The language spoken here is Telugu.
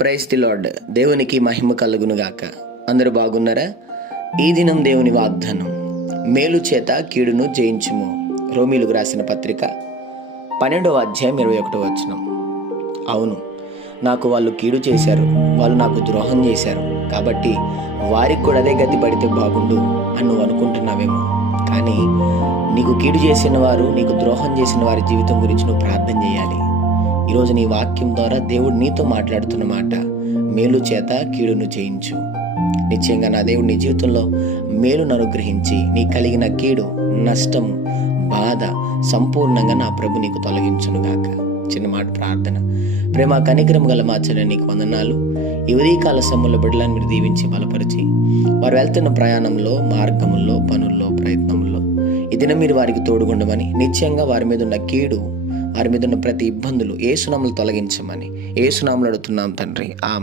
Praise the lord. దేవునికి మహిమ కలుగునుగాక. అందరూ బాగున్నారా? ఈ దినం దేవుని వాగ్దానం, మేలు చేత కీడును జయించుము. రోమీలకు రాసిన పత్రిక 12వ అధ్యాయం 21వ వచనం. అవును, నాకు వాళ్ళు కీడు చేశారు, వాళ్ళు నాకు ద్రోహం చేశారు, కాబట్టి వారికి కూడా అదే గతి పడితే బాగుండు అని నువ్వు అనుకుంటున్నావేమో. కానీ నీకు కీడు చేసిన వారు, నీకు ద్రోహం చేసిన వారి జీవితం గురించి నువ్వు ప్రార్థన చేయాలి. ఈరోజు నీ వాక్యం ద్వారా దేవుడు నీతో మాట్లాడుతున్న మాట, మేలు చేత కీడును జయించు. నిశ్చయంగా నా దేవుడు నీ జీవితంలో మేలును అనుగ్రహించి నీ కలిగిన కీడు, నష్టము, బాధ సంపూర్ణంగా నా ప్రభు నీకు తొలగించునుగాక. చిన్న మాట ప్రార్థన. ప్రేమ కనికరం గల మార్చని నీకు వందనాలు. ఈ ఉదయకాల సమయంలో బిడ్డలను మీరు దీవించి బలపరిచి, వారు వెళ్తున్న ప్రయాణంలో, మార్గముల్లో, పనుల్లో, ప్రయత్నంలో ఈ దినం మీరు వారికి తోడుగుండమని, నిశ్చయంగా వారి మీద ఉన్న కీడు, వారి మీద ఉన్న ప్రతి ఇబ్బందులు యేసు నామములో తొలగించమని యేసు నామములో అడుగుతున్నాం తండ్రి. ఆమేన్.